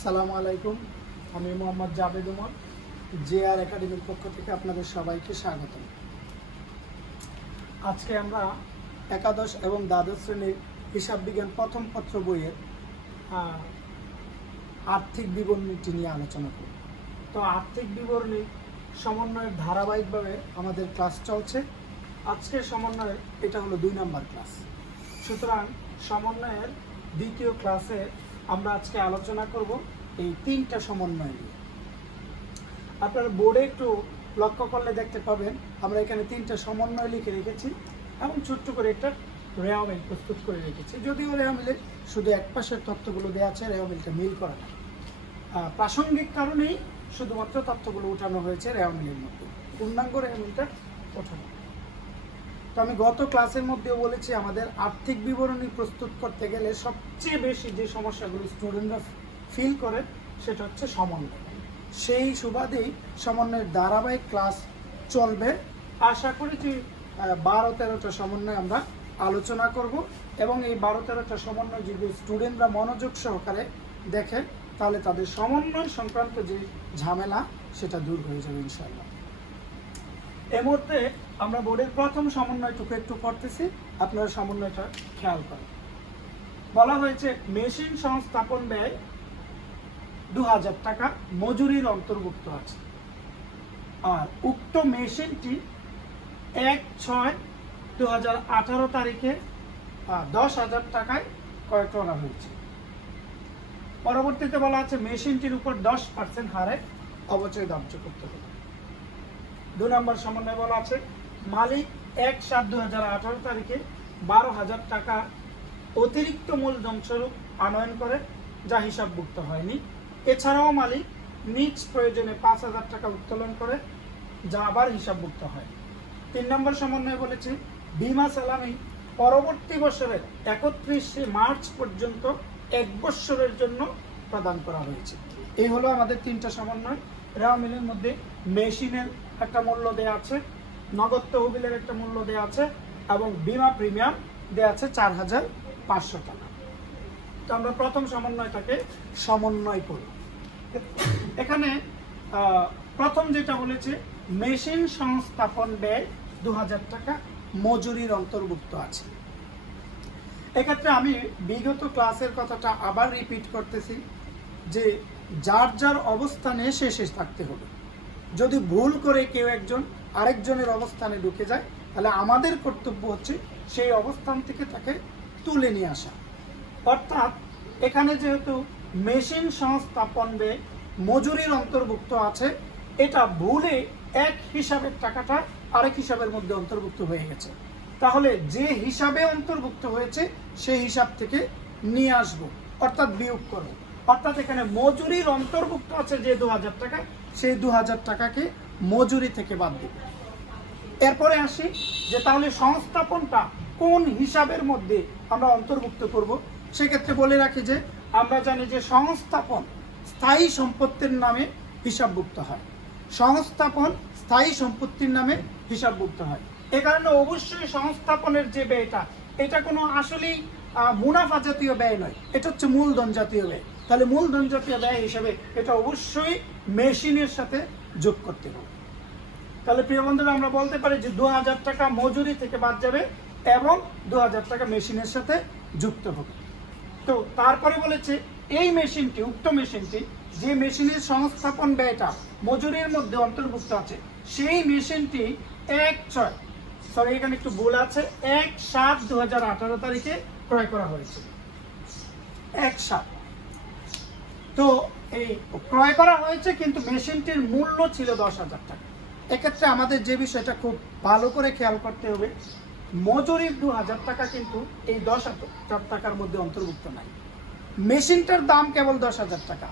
আসসালামু আলাইকুম। আমি মোহাম্মদ জাভেদ উমর জে আর একাডেমির পক্ষ থেকে আপনাদের সবাইকে স্বাগত আজকে আমরা একাদশ এবং দ্বাদশ শ্রেণির হিসাব বিজ্ঞান প্রথম পত্র বইয়ের আর্থিক বিবরণীটি নিয়ে আলোচনা করব। তো আর্থিক বিবরণী সমন্বয়ের ধারাবাহিকভাবে আমাদের ক্লাস চলছে। আজকের সমন্বয়ের এটা হলো দুই নাম্বার ক্লাস। সুতরাং সমন্বয়ের দ্বিতীয় ক্লাসে আমরা আজকে আলোচনা করব এই তিনটা সমন্বয় নিয়ে। আপনারা বোর্ডে একটু লক্ষ্য করলে দেখতে পাবেন, আমরা এখানে তিনটা সমন্বয় লিখে রেখেছি এবং ছোট্ট করে একটা রেওয়ামিল প্রস্তুত করে রেখেছি। যদিও রেওয়ামিলে শুধু এক পাশের তথ্যগুলো দেওয়া আছে রেওয়ামিলটা মিল করা না। প্রাসঙ্গিক কারণেই শুধুমাত্র তথ্যগুলো উঠানো হয়েছে রেওয়ামিলের মধ্যে। পূর্ণাঙ্গ রেওয়ামিলটা ওঠানো। আমি গত ক্লাসের মধ্যেও বলেছি, আমাদের আর্থিক বিবরণী প্রস্তুত করতে গেলে সবচেয়ে বেশি যে সমস্যাগুলো স্টুডেন্টরা ফিল করে, সেটা হচ্ছে সমন্বয়। সেই সুবাদেই সমন্বয়ের ধারাবাহিক ক্লাস চলবে। আশা করি যে বারো তেরোটা সমন্বয় আমরা আলোচনা করব এবং এই বারো তেরোটা সমন্বয় যদি স্টুডেন্টরা মনোযোগ সহকারে দেখে, তাহলে তাদের সমন্বয় সংক্রান্ত যে ঝামেলা, সেটা দূর হয়ে যাবে, ইনশাআল্লাহ। এই মুহূর্তে আমরা বোর্ডের প্রথম সমন্বয়টুকু একটু পড়তেছি আপনারা সমন্বয়টা খেয়াল করেন। বলা হয়েছে, মেশিন সংস্থাপন ব্যয় দু হাজার টাকা, মজুরির অন্তর্ভুক্ত আছে। আর উক্ত মেশিনটি এক ছয় দু হাজার আঠারো তারিখে দশ হাজার টাকায় ক্রয় করা হয়েছে। পরবর্তীতে বলা আছে, মেশিনটির উপর দশ পার্সেন্ট হারে অবচয় ধার্য করতে হবে। দু নম্বর সমন্বয় বলা আছে, মালিক এক সাত দু হাজার আঠারো তারিখে বারো হাজার টাকা অতিরিক্ত মূলধন স্বরূপ আনয়ন করে, যা হিসাবভুক্ত হয়নি। এছাড়াও মালিক নিজ প্রয়োজনে পাঁচ হাজার টাকা উত্তোলন করে, যা আবার হিসাবভুক্ত হয়। তিন নম্বর সমন্বয় বলেছে, বিমা সালামি পরবর্তী বছরের একত্রিশে মার্চ পর্যন্ত এক বৎসরের জন্য প্রদান করা হয়েছে। এই হলো আমাদের তিনটা সমন্বয়। রেওয়া মিলের মধ্যে মেশিনের একটা মূল্য দেওয়া আছে, নগদ তহবিলের একটা মূল্য দেওয়া আছে, এবং বিমা প্রিমিয়াম দেওয়া আছে চার হাজার পাঁচশো টাকা। তো আমরা প্রথম সমন্বয়টাকে সমন্বয় করি। এখানে প্রথম যেটা বলেছে, মেশিন সংস্থাপন ব্যয় দু হাজার টাকা, মজুরির অন্তর্ভুক্ত আছে। এক্ষেত্রে আমি বিগত ক্লাসের কথাটা আবার রিপিট করতেছি যে যার যার অবস্থানে শেষে থাকতে হবে। যদি ভুল করে কেউ একজন আরেকজনের অবস্থানে ঢুকে যায়, তাহলে আমাদের কর্তব্য হচ্ছে সেই অবস্থান থেকে তাকে তুলে নিয়ে আসা। অর্থাৎ এখানে যেহেতু মেশিন সংস্থাপন ব্যয় মজুরির অন্তর্ভুক্ত আছে, এটা ভুলে এক হিসাবের টাকাটা আরেক হিসাবের মধ্যে অন্তর্ভুক্ত হয়ে গেছে। তাহলে যে হিসাবে অন্তর্ভুক্ত হয়েছে, সেই হিসাব থেকে নিয়ে আসব, অর্থাৎ বিয়োগ করব। অর্থাৎ এখানে মজুরির অন্তর্ভুক্ত আছে যে দু হাজার টাকা সেই দু হাজার টাকাকে মজুরি থেকে বাদ দিব। এরপরে আসি যে তাহলে সংস্থাপনটা কোন হিসাবের মধ্যে আমরা অন্তর্ভুক্ত করব? সেক্ষেত্রে বলে রাখি যে আমরা জানি যে সংস্থাপন স্থায়ী সম্পত্তির নামে হিসাবভুক্ত হয়। সংস্থাপন স্থায়ী সম্পত্তির নামে হিসাবভুক্ত হয়। এ কারণে অবশ্যই সংস্থাপনের যে ব্যয়টা, এটা কোনো আসলেই মুনাফা জাতীয় ব্যয় নয়। এটা হচ্ছে মূলধন জাতীয় ব্যয়। তাহলে মূলধন জাতীয় ব্যয় হিসাবে এটা অবশ্যই মেশিনের সাথে যোগ করতে হবে। তাহলে প্রিয় বন্ধুরা, আমরা বলতে পারি যে দু হাজার টাকা মজুরি থেকে বাদ যাবে এবং দু হাজার টাকা মেশিনের সাথে যুক্ত হবে। তো তারপরে বলেছে, এই মেশিনটি, উক্ত মেশিনটি, যে মেশিনের সংস্থাপন ব্যয়টা মজুরির মধ্যে অন্তর্ভুক্ত আছে, সেই মেশিনটি এক ছয় সরি এখানে একটু ভুল আছে, এক সাত দু তারিখে ক্রয় করা হয়েছে। এক সাত। তো এই ক্রয় করা হয়েছে, কিন্তু মেশিনটির মূল্য ছিল দশ হাজার টাকা। এক্ষেত্রে আমাদের যে বিষয়টা খুব ভালো করে খেয়াল করতে হবে, মজুরির দু হাজার টাকা কিন্তু এই দশ হাজার টাকার মধ্যে অন্তর্ভুক্ত নাই। মেশিনটার দাম কেবল দশ হাজার টাকা,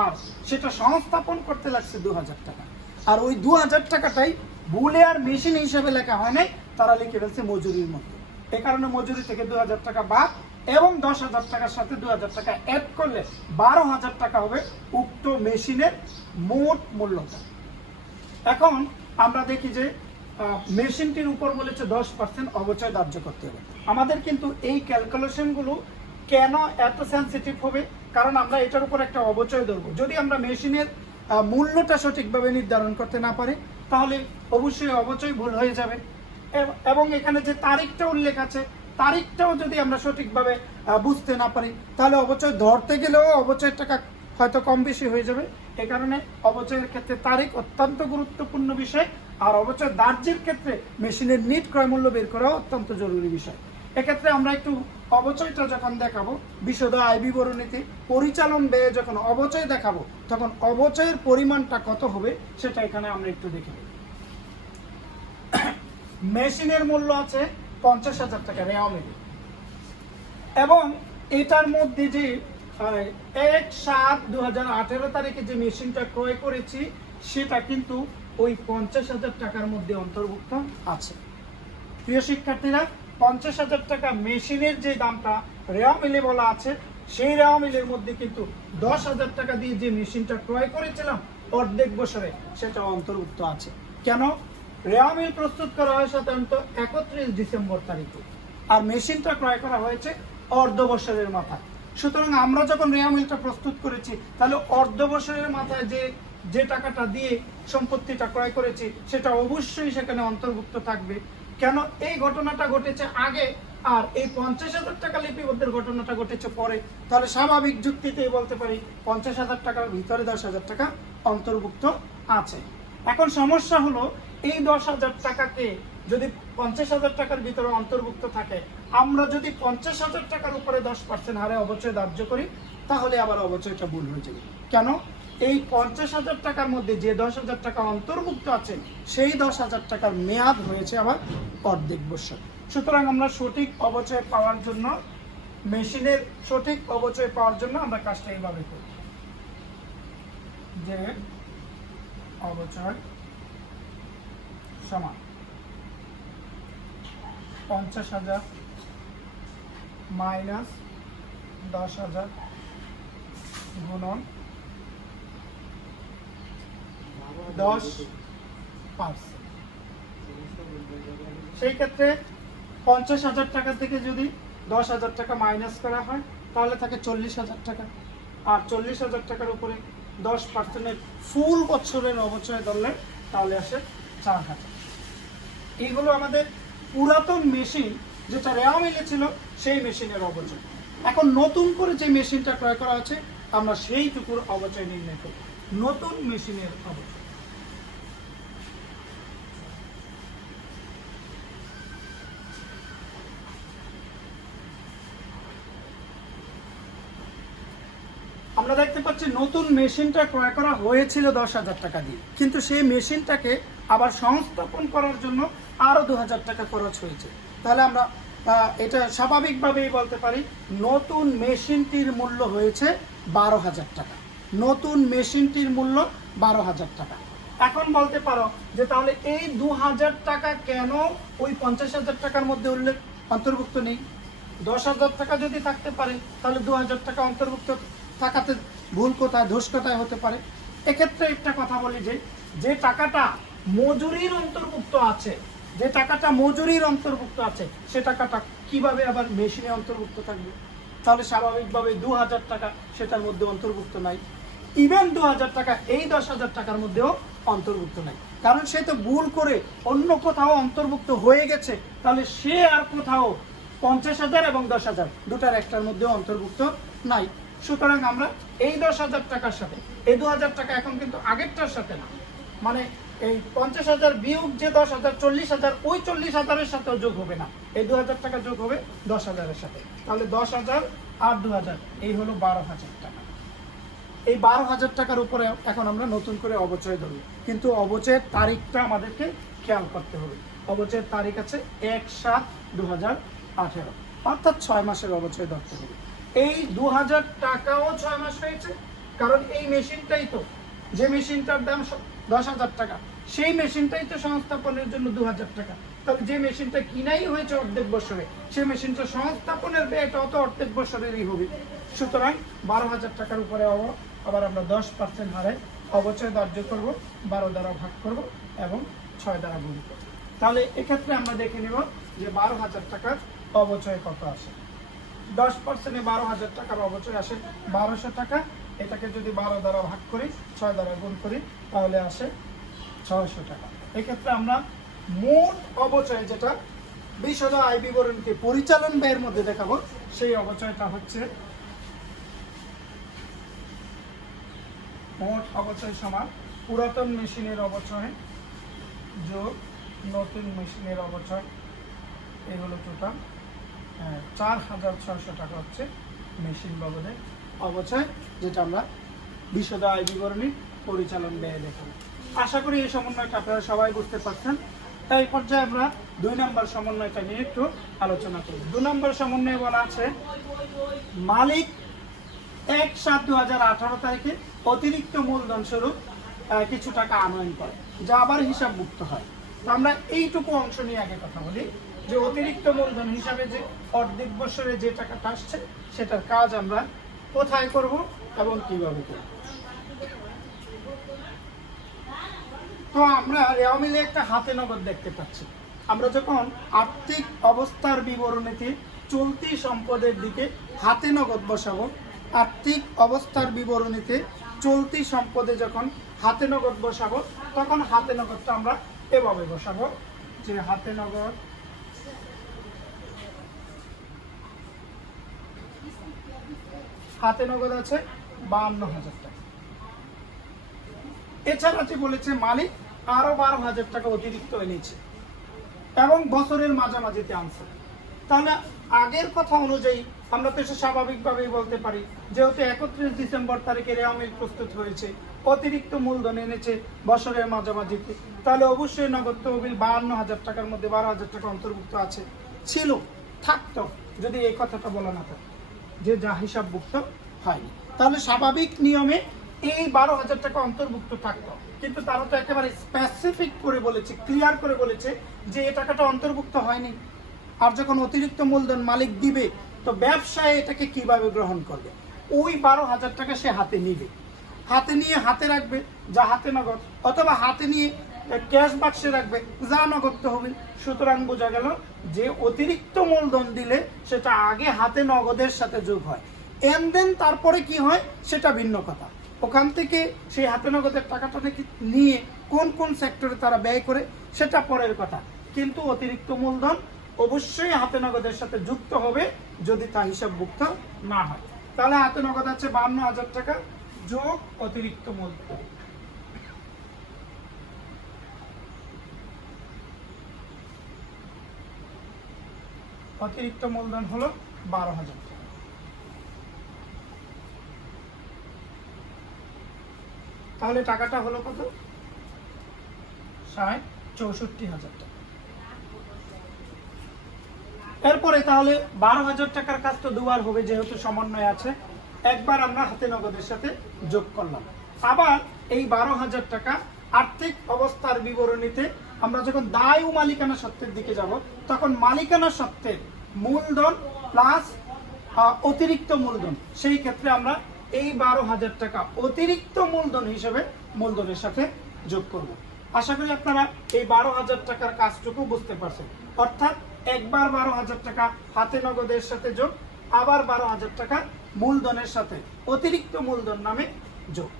আর সেটা সংস্থাপন করতে লাগছে দু হাজার টাকা। আর ওই দু হাজার টাকাটাই ভুলে আর মেশিন হিসেবে লেখা হয় নাই, তারা লিখে ফেলছে মজুরির মধ্যে। এ কারণে মজুরি থেকে দু হাজার টাকা বাদ এবং দশ হাজার টাকার সাথে দু হাজার টাকা অ্যাড করলে বারো হাজার টাকা হবে উক্ত মেশিনের মোট মূল্যটা। এখন আমরা দেখি যে মেশিনটির উপর বলেছে দশ পার্সেন্ট অবচয় ধার্য করতে হবে। আমাদের কিন্তু এই ক্যালকুলেশনগুলো কেন এত সেন্সিটিভ হবে? কারণ আমরা এটার উপর একটা অবচয় ধরবো। যদি আমরা মেশিনের মূল্যটা সঠিকভাবে নির্ধারণ করতে না পারি, তাহলে অবশ্যই অবচয় ভুল হয়ে যাবে। এবং এখানে যে তারিখটা উল্লেখ আছে তারিখটাও যদি আমরা সঠিকভাবে বুঝতে না পারি, তাহলে অবচয় ধরতে গেলেও অবচয়ের টাকা হয়তো কম বেশি হয়ে যাবে। এ কারণে অবচয়ের ক্ষেত্রে তারিখ অত্যন্ত গুরুত্বপূর্ণ বিষয়, আর অবচয় দার্যের ক্ষেত্রে মেশিনের নিট ক্রয় মূল্য বের করাও অত্যন্ত জরুরি বিষয়। এক্ষেত্রে আমরা একটু অবচয়টা যখন দেখাবো, বিশদ আয় বিবরণীতে পরিচালন ব্যয়ে যখন অবচয় দেখাবো, তখন অবচয়ের পরিমাণটা কত হবে সেটা এখানে আমরা একটু দেখে মেশিনের মূল্য আছে পঞ্চাশ হাজার টাকা রেওয়া মিলে এবং এটার মধ্যে যে এক সাত দু হাজার আঠেরো তারিখে যে মেশিনটা ক্রয় করেছি, সেটা কিন্তু ওই পঞ্চাশ হাজার টাকার মধ্যে অন্তর্ভুক্ত আছে। প্রিয় শিক্ষার্থীরা, পঞ্চাশ হাজার টাকা মেশিনের যে দামটা রেওয়া মিলে বলা আছে, সেই রেওয়া মিলের মধ্যে কিন্তু দশ হাজার টাকা দিয়ে যে মেশিনটা ক্রয় করেছিলাম অর্ধেক বছরে সেটা অন্তর্ভুক্ত আছে। কেন? রেওয়া মিল প্রস্তুত করা হয় সাধারণত একত্রিশ ডিসেম্বর তারিখে। আর মেশিনটা ক্রয় করা হয়েছে অর্ধ বছরের মাথায়। সুতরাং আমরা যখন রেয়ামিলটা প্রস্তুত করেছি, তাহলে অর্ধ বছরের মাথায় যে যে টাকাটা দিয়ে সম্পত্তিটা ক্রয় করেছি, সেটা অবশ্যই সেখানে অন্তর্ভুক্ত থাকবে। কেন? এই ঘটনাটা ঘটেছে আগে, আর এই পঞ্চাশ হাজার টাকা লিপিবদ্ধের ঘটনাটা ঘটেছে পরে। তাহলে স্বাভাবিক যুক্তিতেই বলতে পারি, পঞ্চাশ হাজার টাকার ভিতরে দশ হাজার টাকা অন্তর্ভুক্ত আছে। এখন সমস্যা হলো এই দশ হাজার টাকাকে যদি পঞ্চাশ হাজার টাকার ভিতরে অন্তর্ভুক্ত থাকে, আমরা যদি পঞ্চাশ হাজার টাকার উপরে দশ পার্সেন্ট হারে অবচয় ধার্য করি, তাহলে আবার অবচয়টা ভুল হয়ে যাবে। কেন? এই পঞ্চাশ হাজার টাকার মধ্যে যে দশ হাজার টাকা অন্তর্ভুক্ত আছে, সেই দশ হাজার টাকার মেয়াদ হয়েছে আবার অর্ধেক বছর। সুতরাং আমরা সঠিক অবচয় পাওয়ার জন্য, মেশিনের সঠিক অবচয় পাওয়ার জন্য আমরা কাজটা এইভাবে করি। যে অবচয় সমান। পঞ্চাশ হাজার মাইনাস দশ হাজার গুণন দশ পার্সেন্ট। সেই ক্ষেত্রে পঞ্চাশ হাজার টাকা থেকে যদি দশ হাজার টাকা মাইনাস করা হয়, তাহলে থাকে চল্লিশ হাজার টাকা। আর চল্লিশ হাজার টাকার উপরে দশ পার্সেন্টের ফুল বছরের অবচয় ধরলে, তাহলে আসে চার হাজার। এইগুলো আমাদের পুরাতন মেশিন যেটা রেওয়া মিলে ছিল, সেই মেশিনের অবচয়। এখন নতুন করে যে মেশিনটা ক্রয় করা আছে আমরা সেইটুকুর অবচয় নির্ণয় করব। নতুন মেশিনের অবচয় আমরা দেখতে পাচ্ছি নতুন মেশিনটা ক্রয় করা হয়েছিল দশ হাজার টাকা দিয়ে। কিন্তু সেই মেশিনটাকে আবার সংস্থাপন করার জন্য আরও দু হাজার টাকা খরচ হয়েছে। তাহলে আমরা এটা স্বাভাবিকভাবেই বলতে পারি, নতুন মেশিনটির মূল্য হয়েছে বারো হাজার টাকা। নতুন মেশিনটির মূল্য বারো হাজার টাকা। এখন বলতে পারো যে তাহলে এই দু হাজার টাকা কেন ওই পঞ্চাশ হাজার টাকার মধ্যে উল্লেখ অন্তর্ভুক্ত নেই? দশ হাজার টাকা যদি থাকতে পারে, তাহলে দু হাজার টাকা অন্তর্ভুক্ত থাকাতে ভুল কোথায় দোষ কোথায় হতে পারে। এক্ষেত্রে একটা কথা বলি যে যে টাকাটা মজুরির অন্তর্ভুক্ত আছে, যে টাকাটা মজুরির অন্তর্ভুক্ত আছে, সে টাকাটা কীভাবে আবার মেশিনে অন্তর্ভুক্ত থাকবে? তাহলে স্বাভাবিকভাবে দু হাজার টাকা সেটার মধ্যে অন্তর্ভুক্ত নাই। ইভেন দু হাজার টাকা, এই দশ হাজার টাকার মধ্যেও অন্তর্ভুক্ত নাই। কারণ সে তো ভুল করে অন্য কোথাও অন্তর্ভুক্ত হয়ে গেছে, তাহলে সে আর কোথাও পঞ্চাশ হাজার এবং দশ হাজার, দুটার একটার মধ্যেও অন্তর্ভুক্ত নাই। সুতরাং আমরা এই দশ হাজার টাকার সাথে, এই দু হাজার টাকা এখন কিন্তু আগেরটার সাথে না। মানে এই পঞ্চাশ হাজার বিয়োগ যে দশ হাজার, চল্লিশ হাজার, ওই চল্লিশ হাজারের সাথেও যোগ হবে না। এই দু হাজার টাকা যোগ হবে দশ হাজারের সাথে। তাহলে দশ হাজার আর দু হাজার, এই হলো বারো হাজার টাকা। এই বারো হাজার টাকার উপরে এখন আমরা নতুন করে অবচয় ধরব। কিন্তু অবচয়ের তারিখটা আমাদেরকে খেয়াল করতে হবে। অবচয়ের তারিখ আছে এক সাত দু হাজার আঠেরো। অর্থাৎ ছয় মাসের অবচয় ধরতে হবে। এই দু হাজার টাকাও ছয় মাস হয়েছে, কারণ এই মেশিনটাই তো, যে মেশিনটার দাম দশ হাজার টাকা, সেই মেশিনটাই তো সংস্থাপনের জন্য দু হাজার টাকা। তবে যে মেশিনটা কিনাই হয়েছে অর্ধেক বছরে সেই মেশিনটা সংস্থাপনের ব্যয়টা অত অর্ধেক বছরেরই হবে। সুতরাং বারো হাজার টাকার উপরে আবার আমরা দশ পার্সেন্ট হারে অবচয় ধার্য করব, বারো দ্বারা ভাগ করব এবং ছয় দ্বারা গুণ করব। তাহলে এক্ষেত্রে আমরা দেখে নেব যে বারো হাজার টাকার অবচয় কত আসে। দশ পার্সেন্টে বারো হাজার টাকার অবচয় আসে। বারোশো টাকা, এটাকে যদি বারো দ্বারা ভাগ করি, ছয় দ্বারা গুণ করি, তাহলে আসে ছয়শো টাকা। এক্ষেত্রে আমরা মোট অবচয় যেটা বিশদ আয় বিবরণকে পরিচালন ব্যয়ের মধ্যে দেখাবো, সেই অবচয়টা হচ্ছে মোট অবচয় সমান পুরাতন মেশিনের অবচয় যোগ নতুন মেশিনের অবচয়। এগুলো টোটাল চার হাজার ছয়শো টাকা হচ্ছে মেশিন বাবদে অবচয়, যেটা আমরা বিশদ আয় বিবরণী পরিচালন ব্যয় দেখাবো আশা করি এই সমন্বয়টা আপনারা সবাই বুঝতে পারছেন। তাই পর্যায়ে আমরা দুই নম্বর সমন্বয়টা নিয়ে একটু আলোচনা করি। দু নম্বর সমন্বয় বলা আছে, মালিক এক সাত দু হাজার আঠারো তারিখে অতিরিক্ত মূলধন স্বরূপ কিছু টাকা আনয়ন করে, যা আবার হিসাবমুক্ত হয়। তো আমরা এইটুকু অংশ নিয়ে আগে কথা বলি। যে অতিরিক্ত মূলধন হিসাবে যে অর্ধেক বছরে যে টাকাটা আসছে, সেটার কাজ আমরা কোথায় করব এবং কীভাবে করব? তো আমরা রেওয়া মিলে একটা হাতে নগদ দেখতে পাচ্ছি। আমরা যখন আর্থিক অবস্থার বিবরণীতে চলতি সম্পদের দিকে হাতে নগদ বসাবো, আর্থিক অবস্থার বিবরণীতে চলতি সম্পদে যখন হাতে নগদ বসাবো, তখন হাতে নগদটা আমরা এভাবে বসাবো যে হাতে নগদ হাতে নগদ আছে বাহান্ন হাজার টাকা। এছাড়া যে বলেছে মালিক, আরও বারো হাজার টাকা অতিরিক্ত এনেছে। এবং বছরের মাঝামাঝিতে আনছে। তাহলে আগের কথা অনুযায়ী আমরা তো স্বাভাবিকভাবেই বলতে পারি, যেহেতু একত্রিশ ডিসেম্বর তারিখে রেওয়ামিল প্রস্তুত হয়েছে, অতিরিক্ত মূলধন এনেছে বছরের মাঝামাঝিতে। তাহলে অবশ্যই নগদ তহবিল বাহান্ন হাজার টাকার মধ্যে বারো হাজার টাকা অন্তর্ভুক্ত আছে। ছিল, থাকতো, যদি এই কথাটা বলা না থাকে যে যা হিসাবভুক্ত হয়নি। তাহলে স্বাভাবিক নিয়মে এই বারো হাজার টাকা অন্তর্ভুক্ত থাকতো। কিন্তু তারা তো একেবারে স্পেসিফিক করে বলেছে ক্লিয়ার করে বলেছে যে এই টাকাটা অন্তর্ভুক্ত হয়নি। আর যখন অতিরিক্ত মূলধন মালিক দিবে, তো ব্যবসায় এটাকে কীভাবে গ্রহণ করবে? ওই বারো হাজার টাকা সে হাতে নিবে। হাতে নিয়ে হাতে রাখবে, যা হাতে নগদ। অথবা হাতে নিয়ে ক্যাশ বাক্সে রাখবে, যা নগদ তহবিল। সুতরাং বোঝা গেল যে অতিরিক্ত মূলধন দিলে সেটা আগে হাতে নগদের সাথে যোগ হয়। এন দেন তারপরে কি হয়? সেটা ভিন্ন কথা। ওখান থেকে সেই হাতে নগদের টাকাটা নাকি নিয়ে কোন কোন সেক্টরে তারা ব্যয় করে, সেটা পরের কথা। কিন্তু অতিরিক্ত মূলধন অবশ্যই হাতে নগদের সাথে যুক্ত হবে যদি তা হিসাবভুক্ত না হয়। তাহলে হাতে নগদ আছে বান্ন হাজার টাকা, যোগ অতিরিক্ত মূলধন। অতিরিক্ত মূলধন হলো বারো হাজার তাহলে টাকাটা হলো কত? ষাট চৌষট্টি হাজার টাকা। এরপরে তাহলে বারো হাজার টাকার কাজ তো দুবার হবে, যেহেতু সমন্বয় আছে। একবার আমরা হাতে নগদের সাথে যোগ করলাম। আবার এই বারো হাজার টাকা আর্থিক অবস্থার বিবরণীতে আমরা যখন দায় ও মালিকানা সত্ত্বের দিকে যাব, তখন মালিকানা সত্ত্বের মূলধন প্লাস অতিরিক্ত মূলধন। সেই ক্ষেত্রে আমরা এই বারো হাজার টাকা অতিরিক্ত মূলধন হিসেবে মূলধনের সাথে যোগ করব। আশা করি আপনারা এই বারো হাজার টাকার কাজটুকু বুঝতে পারছেন। অর্থাৎ একবার বারো হাজার টাকা হাতে নগদের সাথে যোগ, আবার বারো হাজার টাকা মূলধনের সাথে, অতিরিক্ত মূলধন নামে যোগ।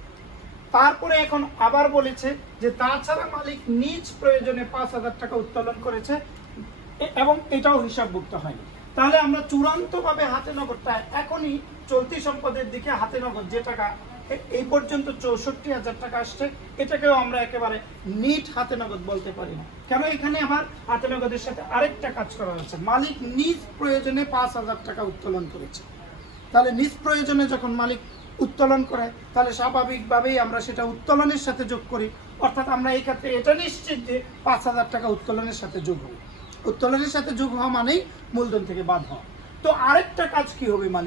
তারপরে এখন আবার বলেছে যে তাছাড়া মালিক নিজ প্রয়োজনে পাঁচ হাজার টাকা উত্তোলন করেছে, এবং এটাও হিসাবভুক্ত হয়নি। তাহলে আমরা চূড়ান্তভাবে হাতে নগদটা এখনই চলতি সম্পদের দিকে হাতে নগদ যে টাকা এই পর্যন্ত চৌষট্টি হাজার টাকা আসছে, এটাকেও আমরা একেবারে নিট হাতে নগদ বলতে পারি না। কেন এখানে আবার হাতে নগদের সাথে আরেকটা কাজ করা হচ্ছে মালিক নিজ প্রয়োজনে পাঁচ হাজার টাকা উত্তোলন করেছে। তাহলে নিজ প্রয়োজনে যখন মালিক উত্তোলন করে তাহলে স্বাভাবিকভাবেই আমরা সেটা উত্তোলনের সাথে যোগ করি। অর্থাৎ আমরা এই ক্ষেত্রে এটা নিশ্চিত যে পাঁচ হাজার টাকা উত্তোলনের সাথে যোগ হবে। উত্তোলনের সাথে যোগ হওয়া মানেই মূলধন থেকে বাদ হওয়া। তো আরেকটা কাজ কি হবে মালিক?